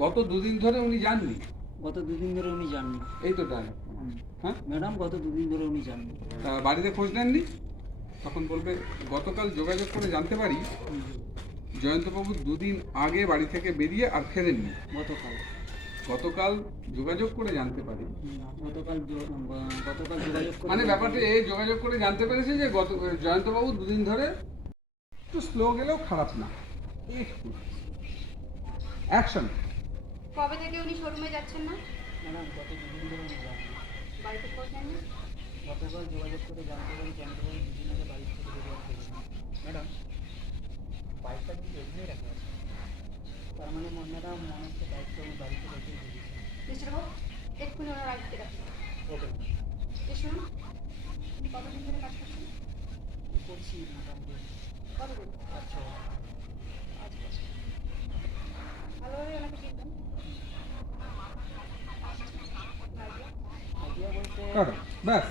গত দুদিন ধরে উনি যাননি? গত দুদিন ধরে উনি যাননি। এই তো তাই। হ্যাঁ ম্যাডাম গত দুদিন ধরে উনি যাননি। বাড়িতে খোঁজ নেননি? তখন বলবে গতকাল যোগাযোগ করে জানতে পারি জয়ন্তবাবু দুদিন আগে বাড়ি থেকে বেরিয়ে আর ফেরেননি। গতকাল গতকাল যোগাযোগ করে জানতে পারি, গতকাল যোগাযোগ করে মানে ব্যাপারটা এই যোগাযোগ করে জানতে পেরেছে যে জয়ন্তবাবু দুদিন ধরে একটু স্লো গেলেও খারাপ না, একটু অ্যাকশন। কবে থেকে উনি শোরুমে যাচ্ছেন না? ম্যাডাম গত দুদিন ধরে উনি যাননি। বাড়িতে খোঁজ নেননি? গতকাল যোগাযোগ করে জানতে পারি জয়ন্তবাবু দুদিন আগে বাড়ি থেকে বেরিয়ে ফেলেছেন। ম্যাডাম বাইকটা কিন্তু এখানেই রাখা আছে। তার মানে ম্যাডাম মনে হচ্ছে বাইকটা উনি বাড়িতে রেখেই বেরিয়েছেন। মিস্টার বাবু, এক্ষুনি ওনার বাড়িতে রাখুন। ওকে এ শুনুন, আপনি কতদিন ধরে কাজ করছেন? করছি মোটামুটি কতদিন? আচ্ছা ভালোভাবে ওনাকে চিনতেন? আইডিয়া বলতে ব্যাস